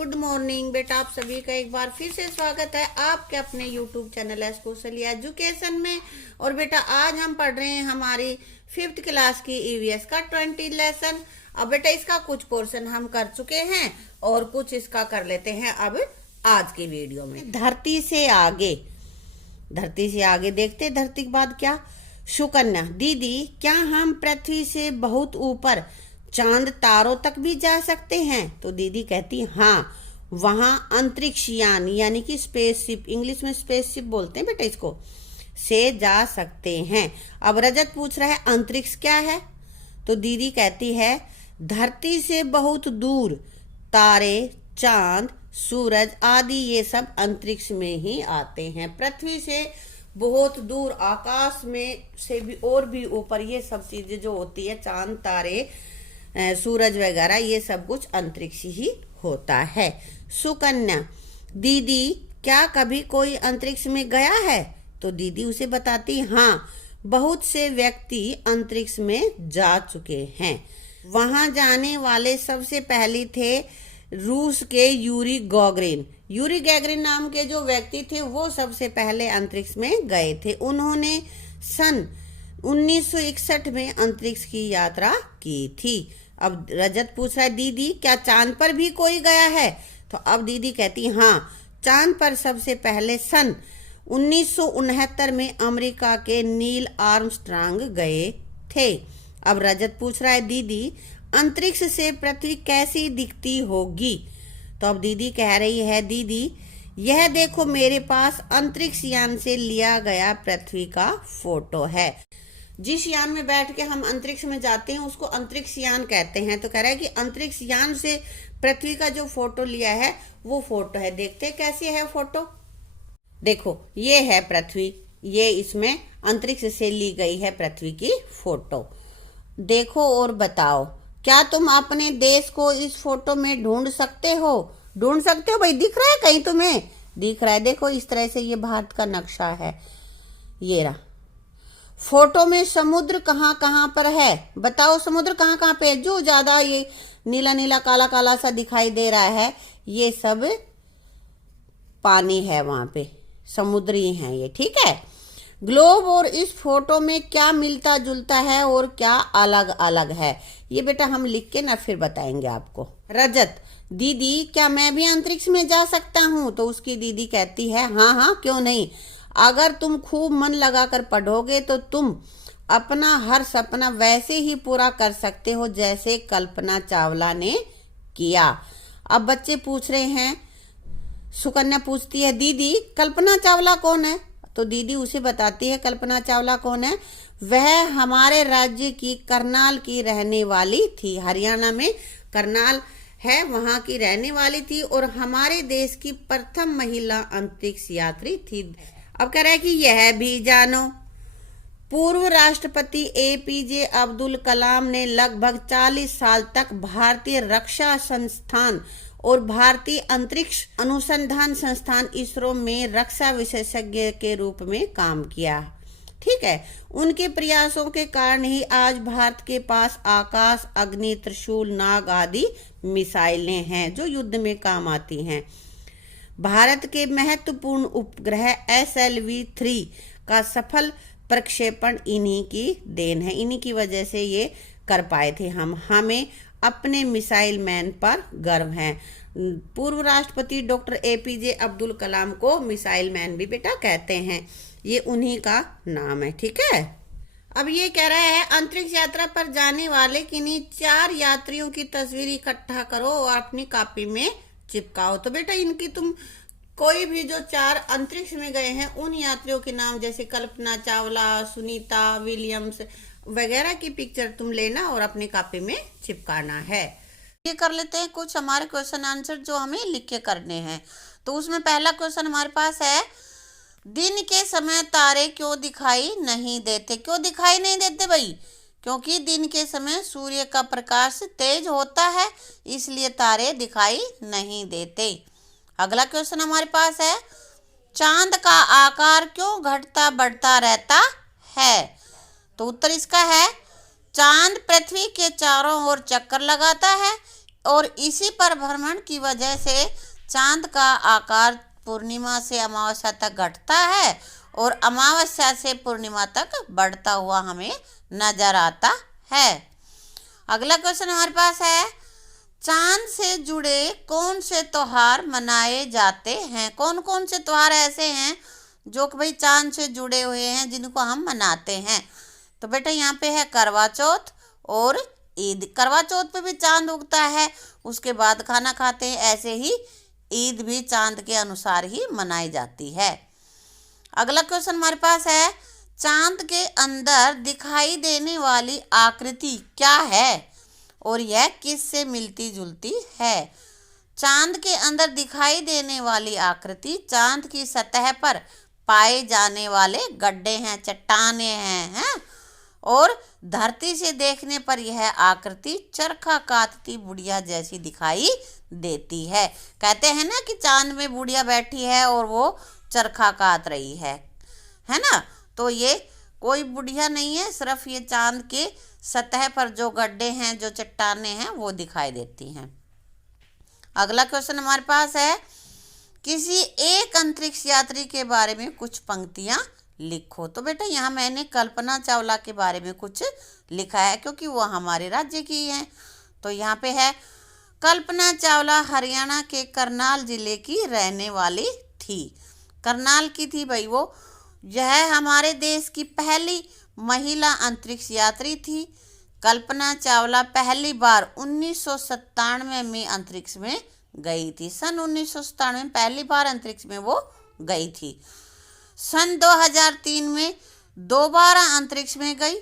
Good morning बेटा। आप सभी का एक बार फिर से स्वागत है आपके अपने यूट्यूब चैनल एस्कोसली एजुकेशन में। और बेटा आज हम पढ़ रहे हैं हमारी 5th क्लास की ईवीएस का 20 लेसन। अब बेटा इसका कुछ पोर्शन हम कर चुके हैं और कुछ इसका कर लेते हैं अब आज की वीडियो में। धरती से आगे देखते धरती के बाद क्या। सुकन्या, दीदी क्या हम पृथ्वी से बहुत ऊपर चांद तारों तक भी जा सकते हैं? तो दीदी कहती हाँ, वहां अंतरिक्ष यान यानी कि स्पेसशिप, इंग्लिश में स्पेसशिप बोलते हैं बेटा इसको, से जा सकते हैं। अब रजत पूछ रहा है अंतरिक्ष क्या है? तो दीदी कहती है धरती से बहुत दूर तारे, चांद, सूरज आदि ये सब अंतरिक्ष में ही आते हैं। पृथ्वी से बहुत दूर आकाश में से भी और भी ऊपर ये सब चीजें जो होती है, चांद, तारे, सूरज वगैरह, ये सब कुछ अंतरिक्ष ही होता है। सुकन्या, दीदी क्या कभी कोई अंतरिक्ष में गया है? तो दीदी उसे बताती हाँ, बहुत से व्यक्ति अंतरिक्ष में जा चुके हैं। वहां जाने वाले सबसे पहले थे रूस के यूरी गैगरिन नाम के जो व्यक्ति थे वो सबसे पहले अंतरिक्ष में गए थे। उन्होंने सन 1961 में अंतरिक्ष की यात्रा की थी। अब रजत पूछ रहा है दीदी क्या चांद पर भी कोई गया है? तो अब दीदी कहती हाँ, चांद पर सबसे पहले सन 1969 में अमेरिका के नील आर्मस्ट्रांग गए थे। अब रजत पूछ रहा है दीदी अंतरिक्ष से पृथ्वी कैसी दिखती होगी? तो अब दीदी कह रही है दीदी यह देखो मेरे पास अंतरिक्ष यान से लिया गया पृथ्वी का फोटो है। जिस यान में बैठ के हम अंतरिक्ष में जाते हैं उसको अंतरिक्ष यान कहते हैं। तो कह रहा है कि अंतरिक्ष यान से पृथ्वी का जो फोटो लिया है वो फोटो है। देखते हैं कैसी है फोटो। देखो ये है पृथ्वी, ये इसमें अंतरिक्ष से ली गई है पृथ्वी की फोटो। देखो और बताओ क्या तुम अपने देश को इस फोटो में ढूंढ सकते हो? भाई, दिख रहा है कहीं तुम्हें? दिख रहा है। देखो इस तरह से ये भारत का नक्शा है, ये रहा। फोटो में समुद्र कहाँ कहाँ पर है? बताओ समुद्र कहाँ कहाँ पे है? जो ज्यादा ये नीला नीला काला काला सा दिखाई दे रहा है ये सब पानी है, वहां पे समुद्री हैं ये, ठीक है। ग्लोब और इस फोटो में क्या मिलता जुलता है और क्या अलग अलग है? ये बेटा हम लिख के ना फिर बताएंगे आपको। रजत, दीदी क्या मैं भी अंतरिक्ष में जा सकता हूँ? तो उसकी दीदी कहती है हाँ हाँ, क्यों नहीं। अगर तुम खूब मन लगाकर पढ़ोगे तो तुम अपना हर सपना वैसे ही पूरा कर सकते हो जैसे कल्पना चावला ने किया। अब बच्चे पूछ रहे हैं, सुकन्या पूछती है दीदी कल्पना चावला कौन है? तो दीदी उसे बताती है कल्पना चावला कौन है। वह हमारे राज्य की करनाल की रहने वाली थी, हरियाणा में करनाल है, वहां की रहने वाली थी और हमारे देश की प्रथम महिला अंतरिक्ष यात्री थी। अब कह रहा है कि यह भी जानो, पूर्व राष्ट्रपति एपीजे अब्दुल कलाम ने लगभग 40 साल तक भारतीय रक्षा संस्थान और भारतीय अंतरिक्ष अनुसंधान संस्थान इसरो में रक्षा विशेषज्ञ के रूप में काम किया, ठीक है। उनके प्रयासों के कारण ही आज भारत के पास आकाश, अग्नि, त्रिशूल, नाग आदि मिसाइलें हैं जो युद्ध में काम आती हैं। भारत के महत्वपूर्ण उपग्रह SLV-3 का सफल प्रक्षेपण इन्हीं की देन है, इन्हीं की वजह से ये कर पाए थे। हमें अपने मिसाइल मैन पर गर्व है। पूर्व राष्ट्रपति डॉक्टर एपीजे अब्दुल कलाम को मिसाइल मैन भी बेटा कहते हैं, ये उन्हीं का नाम है, ठीक है। अब ये कह रहा है अंतरिक्ष यात्रा पर जाने वाले किन्हीं 4 यात्रियों की तस्वीर इकट्ठा करो और अपनी कॉपी में चिपकाओ। तो बेटा इनकी तुम कोई भी जो 4 अंतरिक्ष में गए हैं उन यात्रियों के नाम, जैसे कल्पना चावला, सुनीता विलियम्स वगैरह की पिक्चर तुम लेना और अपनी कॉपी में चिपकाना है। ये कर लेते हैं कुछ हमारे क्वेश्चन आंसर जो हमें लिख के करने हैं। तो उसमें पहला क्वेश्चन हमारे पास है दिन के समय तारे क्यों दिखाई नहीं देते? क्यों दिखाई नहीं देते भाई? क्योंकि दिन के समय सूर्य का प्रकाश तेज होता है, इसलिए तारे दिखाई नहीं देते। अगला क्वेश्चन हमारे पास है चांद का आकार क्यों घटता बढ़ता रहता है? तो उत्तर इसका है चांद पृथ्वी के चारों ओर चक्कर लगाता है, और इसी परिभ्रमण की वजह से चांद का आकार पूर्णिमा से अमावस्या तक घटता है और अमावस्या से पूर्णिमा तक बढ़ता हुआ हमें नजर आता है। अगला क्वेश्चन हमारे पास है, चांद से जुड़े कौन से त्योहार मनाए जाते हैं? कौन कौन से त्योहार ऐसे हैं जो कि भाई चांद से जुड़े हुए हैं, जिनको हम मनाते हैं? तो बेटा यहाँ पे है करवा चौथ और ईद। करवा चौथ पे भी चांद उगता है, उसके बाद खाना खाते हैं। ऐसे ही ईद भी चांद के अनुसार ही मनाई जाती है। अगला क्वेश्चन हमारे पास है, चांद के अंदर दिखाई देने वाली आकृति क्या है और यह किससे मिलती जुलती है? चांद के अंदर दिखाई देने वाली आकृति चांद की सतह पर पाए जाने वाले गड्ढे हैं, चट्टाने हैं, और धरती से देखने पर यह आकृति चरखा कातती बुढ़िया जैसी दिखाई देती है। कहते हैं ना कि चांद में बुढ़िया बैठी है और वो चरखा कात रही है ना? तो ये कोई बुढ़िया नहीं है, सिर्फ ये चांद के सतह पर जो गड्ढे हैं, जो चट्टाने हैं, वो दिखाई देती हैं। अगला क्वेश्चन हमारे पास है, किसी एक अंतरिक्ष यात्री के बारे में कुछ पंक्तियां लिखो। तो बेटा यहाँ मैंने कल्पना चावला के बारे में कुछ लिखा है, क्योंकि वो हमारे राज्य की हैं। तो यहाँ पे है, कल्पना चावला हरियाणा के करनाल जिले की रहने वाली थी। करनाल की थी भाई वो। यह हमारे देश की पहली महिला अंतरिक्ष यात्री थी। कल्पना चावला पहली बार 1997 में अंतरिक्ष में गई थी। सन 1997 में पहली बार अंतरिक्ष में वो गई थी। सन 2003 में दोबारा अंतरिक्ष में गई,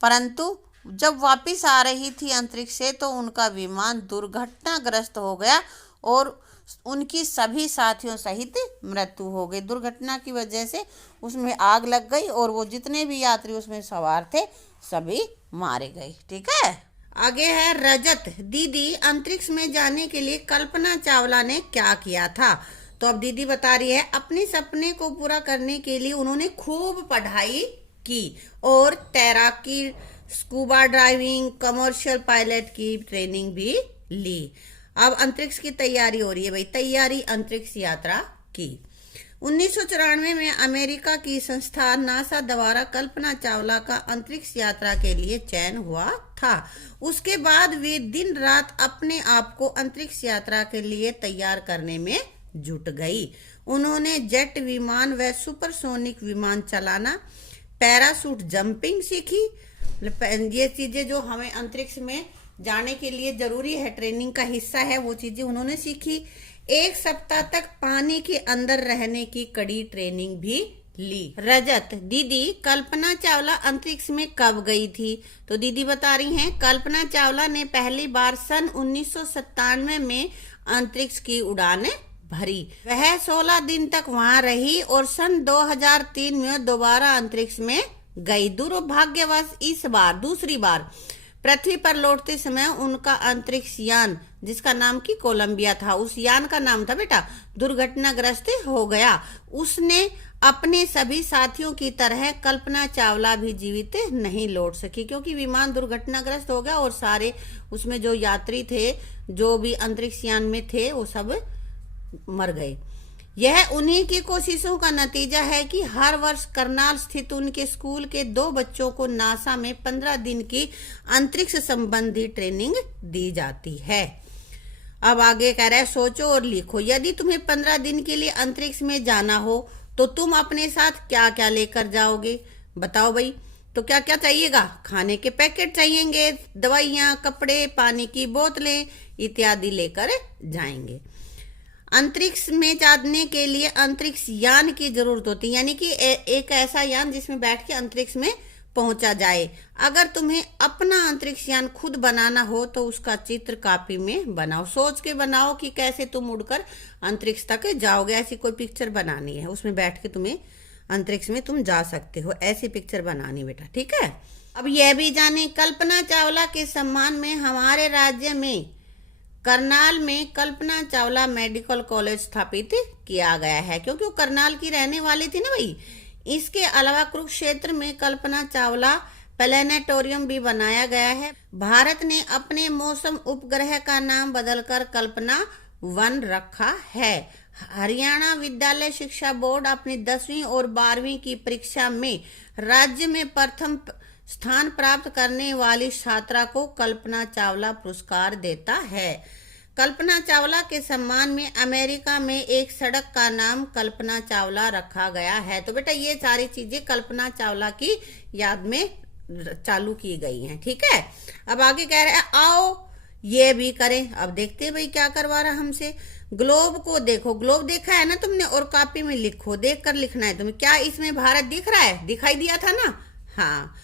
परंतु जब वापस आ रही थी अंतरिक्ष से तो उनका विमान दुर्घटनाग्रस्त हो गया और उनकी सभी साथियों सहित मृत्यु हो गई। दुर्घटना की वजह से उसमें आग लग गई और वो जितने भी यात्री उसमें सवार थे सभी मारे गए। ठीक है। आगे है रजत। दीदी, अंतरिक्ष में जाने के लिए कल्पना चावला ने क्या किया था? तो अब दीदी बता रही है, अपने सपने को पूरा करने के लिए उन्होंने खूब पढ़ाई की और तैराकी, स्कूबा ड्राइविंग, कमर्शियल पायलट की ट्रेनिंग भी ली। अब अंतरिक्ष की तैयारी हो रही है भाई, तैयारी अंतरिक्ष यात्रा की। 1994 में अमेरिका की संस्था नासा द्वारा कल्पना चावला का अंतरिक्ष यात्रा के लिए चयन हुआ था। उसके बाद वे दिन रात अपने आप को अंतरिक्ष यात्रा के लिए तैयार करने में जुट गई। उन्होंने जेट विमान व सुपरसोनिक विमान चलाना, पैराशूट जंपिंग सीखी। ये चीजें जो हमें अंतरिक्ष में जाने के लिए जरूरी है, ट्रेनिंग का हिस्सा है, वो चीजें उन्होंने सीखी। 1 सप्ताह तक पानी के अंदर रहने की कड़ी ट्रेनिंग भी ली। रजत, दीदी कल्पना चावला अंतरिक्ष में कब गई थी? तो दीदी बता रही हैं, कल्पना चावला ने पहली बार सन 1997 में अंतरिक्ष की उड़ान भरी। वह 16 दिन तक वहां रही और सन 2003 में दोबारा अंतरिक्ष में गई। दुर्भाग्यवश इस बार दूसरी बार पृथ्वी पर लौटते समय उनका अंतरिक्ष यान, जिसका नाम की कोलंबिया था, उस यान का नाम था बेटा, दुर्घटनाग्रस्त हो गया। उसने अपने सभी साथियों की तरह कल्पना चावला भी जीवित नहीं लौट सकी, क्योंकि विमान दुर्घटनाग्रस्त हो गया और सारे उसमें जो यात्री थे, जो भी अंतरिक्ष यान में थे, वो सब मर गए। यह उन्हीं की कोशिशों का नतीजा है कि हर वर्ष करनाल स्थित उनके स्कूल के 2 बच्चों को नासा में 15 दिन की अंतरिक्ष संबंधी ट्रेनिंग दी जाती है। अब आगे कह रहा है, सोचो और लिखो। यदि तुम्हें 15 दिन के लिए अंतरिक्ष में जाना हो तो तुम अपने साथ क्या क्या लेकर जाओगे? बताओ भाई। तो क्या क्या चाहिएगा? खाने के पैकेट चाहिएंगे, दवाइयाँ, कपड़े, पानी की बोतलें इत्यादि लेकर जाएंगे। अंतरिक्ष में जाने के लिए अंतरिक्ष यान की जरूरत होती है, यानी कि एक ऐसा यान जिसमें बैठ के अंतरिक्ष में पहुंचा जाए। अगर तुम्हें अपना अंतरिक्ष यान खुद बनाना हो तो उसका चित्र कॉपी में बनाओ। सोच के बनाओ कि कैसे तुम उड़कर अंतरिक्ष तक जाओगे। ऐसी कोई पिक्चर बनानी है, उसमें बैठ के तुम्हें अंतरिक्ष में तुम जा सकते हो, ऐसी पिक्चर बनानी बेटा। ठीक है। अब यह भी जाने, कल्पना चावला के सम्मान में हमारे राज्य में करनाल में कल्पना चावला मेडिकल कॉलेज स्थापित किया गया है, क्योंकि वो करनाल की रहने वाली थी ना भाई। इसके अलावा कुरुक्षेत्र में कल्पना चावला प्लेनेटोरियम भी बनाया गया है। भारत ने अपने मौसम उपग्रह का नाम बदलकर कल्पना 1 रखा है। हरियाणा विद्यालय शिक्षा बोर्ड अपनी 10वीं और 12वीं की परीक्षा में राज्य में प्रथम स्थान प्राप्त करने वाली छात्रा को कल्पना चावला पुरस्कार देता है। कल्पना चावला के सम्मान में अमेरिका में एक सड़क का नाम कल्पना चावला रखा गया है। तो बेटा ये सारी चीजें कल्पना चावला की याद में चालू की गई हैं। ठीक है, अब आगे कह रहे हैं आओ ये भी करें। अब देखते हैं भाई क्या करवा रहा हमसे। ग्लोब को देखो, ग्लोब देखा है ना तुमने, और कॉपी में लिखो, देख कर लिखना है तुम्हें। क्या इसमें भारत दिख रहा है? दिखाई दिया था ना। हाँ,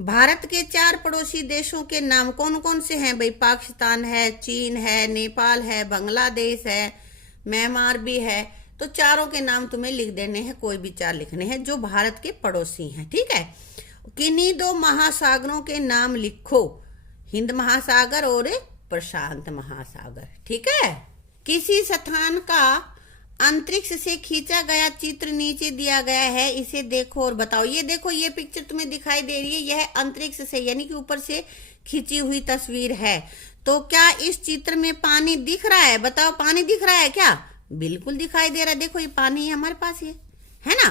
भारत के 4 पड़ोसी देशों के नाम कौन कौन से हैं भाई? पाकिस्तान है, चीन है, नेपाल है, बांग्लादेश है, म्यांमार भी है। तो चारों के नाम तुम्हें लिख देने हैं, कोई भी 4 लिखने हैं जो भारत के पड़ोसी हैं। ठीक है, किन्हीं 2 महासागरों के नाम लिखो, हिंद महासागर और प्रशांत महासागर। ठीक है, किसी स्थान का अंतरिक्ष से खींचा गया चित्र नीचे दिया गया है, इसे देखो और बताओ। ये देखो, ये पिक्चर तुम्हें दिखाई दे रही है, यह अंतरिक्ष से यानी कि ऊपर से खींची हुई तस्वीर है। तो क्या इस चित्र में पानी दिख रहा है? बताओ, पानी दिख रहा है क्या? बिल्कुल दिखाई दे रहा है। देखो ये पानी है हमारे पास, ये है ना।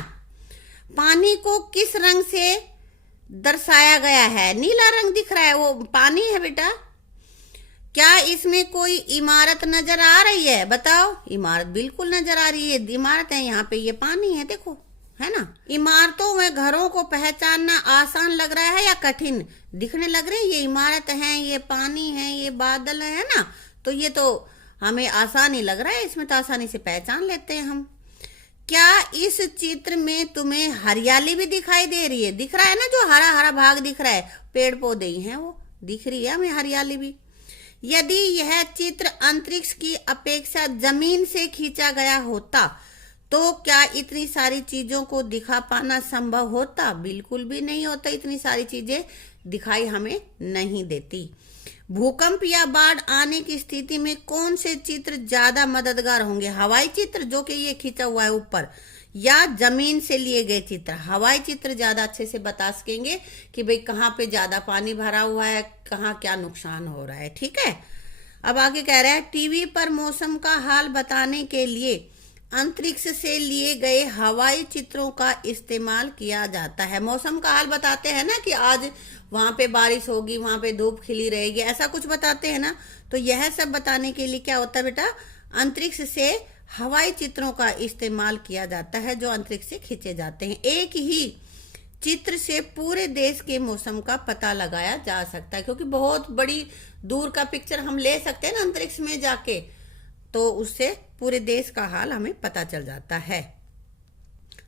पानी को किस रंग से दर्शाया गया है? नीला रंग दिख रहा है, वो पानी है बेटा। क्या इसमें कोई इमारत नजर आ रही है? बताओ। इमारत बिल्कुल नजर आ रही है, इमारत है यहाँ पे, ये पानी है, देखो, है ना। इमारतों में घरों को पहचानना आसान लग रहा है या कठिन दिखने लग रहे हैं? ये इमारत है, ये पानी है, ये बादल है ना। तो ये तो हमें आसान ही लग रहा है, इसमें तो आसानी से पहचान लेते हैं हम। क्या इस चित्र में तुम्हें हरियाली भी दिखाई दे रही है? दिख रहा है ना, जो हरा हरा भाग दिख रहा है, पेड़ पौधे ही हैं, वो दिख रही है हमें हरियाली भी। यदि यह चित्र अंतरिक्ष की अपेक्षा जमीन से खींचा गया होता तो क्या इतनी सारी चीजों को दिखा पाना संभव होता? बिल्कुल भी नहीं होता, इतनी सारी चीजें दिखाई हमें नहीं देती। भूकंप या बाढ़ आने की स्थिति में कौन से चित्र ज्यादा मददगार होंगे? हवाई चित्र जो कि ये खींचा हुआ है ऊपर, या जमीन से लिए गए चित्र? हवाई चित्र ज्यादा अच्छे से बता सकेंगे कि भाई कहाँ पे ज्यादा पानी भरा हुआ है, कहाँ क्या नुकसान हो रहा है। ठीक है, अब आगे कह रहा है टीवी पर मौसम का हाल बताने के लिए अंतरिक्ष से लिए गए हवाई चित्रों का इस्तेमाल किया जाता है। मौसम का हाल बताते हैं ना कि आज वहां पे बारिश होगी, वहां पे धूप खिली रहेगी, ऐसा कुछ बताते हैं ना। तो यह सब बताने के लिए क्या होता है बेटा? अंतरिक्ष से हवाई चित्रों का इस्तेमाल किया जाता है जो अंतरिक्ष से खींचे जाते हैं। एक ही चित्र से पूरे देश के मौसम का पता लगाया जा सकता है, क्योंकि बहुत बड़ी दूर का पिक्चर हम ले सकते हैं ना अंतरिक्ष में जाके, तो उससे पूरे देश का हाल हमें पता चल जाता है।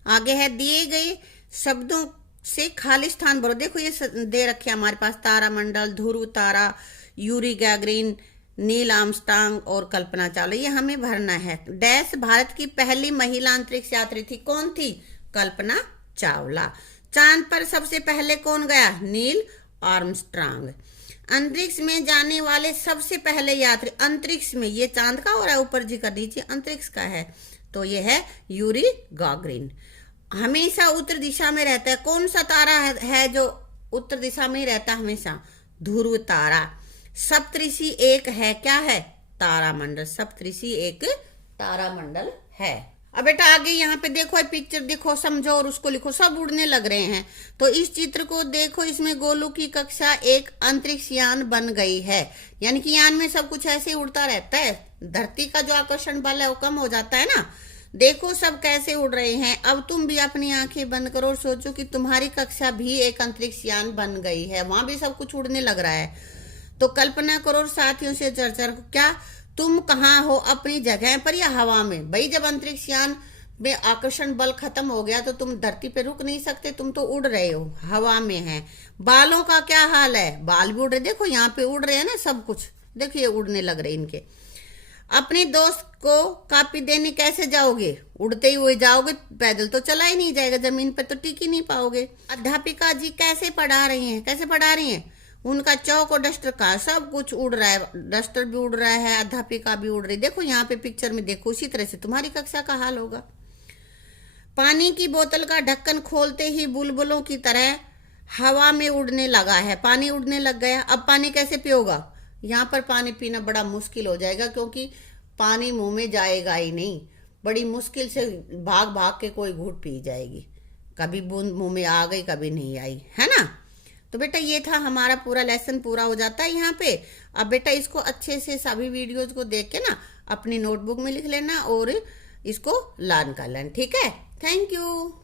आगे है दिए गए शब्दों से खाली स्थान भरो। देखो ये दे रखे हमारे पास तारामंडल, ध्रुव तारा, यूरी गैगरिन, नील आर्मस्ट्रांग और कल्पना चावला, ये हमें भरना है। डैश भारत की पहली महिला अंतरिक्ष यात्री थी, कौन थी? कल्पना चावला। चांद पर सबसे पहले कौन गया? Neil Armstrong. अंतरिक्ष में जाने वाले सबसे पहले यात्री, अंतरिक्ष में, ये चांद का हो रहा है ऊपर जी कर नीचे अंतरिक्ष का है, तो ये है यूरी गैगरिन। हमेशा उत्तर दिशा में रहता है, कौन सा तारा है जो उत्तर दिशा में ही रहता है हमेशा? ध्रुव तारा। सप्तऋषि एक है, क्या है? तारामंडल। सप्तऋषि एक तारामंडल है। अब बेटा आगे यहाँ पे देखो, पिक्चर देखो, समझो और उसको लिखो, सब उड़ने लग रहे हैं। तो इस चित्र को देखो, इसमें गोलू की कक्षा एक अंतरिक्ष यान बन गई है, यानी कि यान में सब कुछ ऐसे उड़ता रहता है, धरती का जो आकर्षण बल है वो कम हो जाता है ना। देखो सब कैसे उड़ रहे हैं। अब तुम भी अपनी आंखें बंद करो और सोचो कि तुम्हारी कक्षा भी एक अंतरिक्ष यान बन गई है, वहां भी सब कुछ उड़ने लग रहा है। तो कल्पना करो और साथियों से चर्चा करो, क्या तुम कहाँ हो, अपनी जगह पर या हवा में? भाई जब अंतरिक्ष यान में आकर्षण बल खत्म हो गया तो तुम धरती पे रुक नहीं सकते, तुम तो उड़ रहे हो, हवा में है। बालों का क्या हाल है? बाल भी उड़ रहे, देखो यहाँ पे उड़ रहे हैं ना सब कुछ, देखिए उड़ने लग रहे इनके। अपने दोस्त को कॉपी देने कैसे जाओगे? उड़ते ही हुए जाओगे, पैदल तो चला ही नहीं जाएगा, जमीन पे तो टिक ही नहीं पाओगे। अध्यापिका जी कैसे पढ़ा रही हैं? कैसे पढ़ा रही हैं? उनका चौक और डस्टर का सब कुछ उड़ रहा है, डस्टर भी उड़ रहा है, अध्यापिका भी उड़ रही। देखो यहाँ पे पिक्चर में देखो, उसी तरह से तुम्हारी कक्षा का हाल होगा। पानी की बोतल का ढक्कन खोलते ही बुलबुलों की तरह हवा में उड़ने लगा है, पानी उड़ने लग गया। अब पानी कैसे पियोगा? यहाँ पर पानी पीना बड़ा मुश्किल हो जाएगा, क्योंकि पानी मुंह में जाएगा ही नहीं। बड़ी मुश्किल से भाग भाग के कोई घूंट पी जाएगी। कभी बूंद मुंह में आ गई, कभी नहीं आई, है ना। तो बेटा ये था हमारा पूरा लेसन, पूरा हो जाता है यहाँ पे। अब बेटा इसको अच्छे से सभी वीडियोज को देख के ना अपनी नोटबुक में लिख लेना और इसको लर्न कर लेना, ठीक है। Thank you.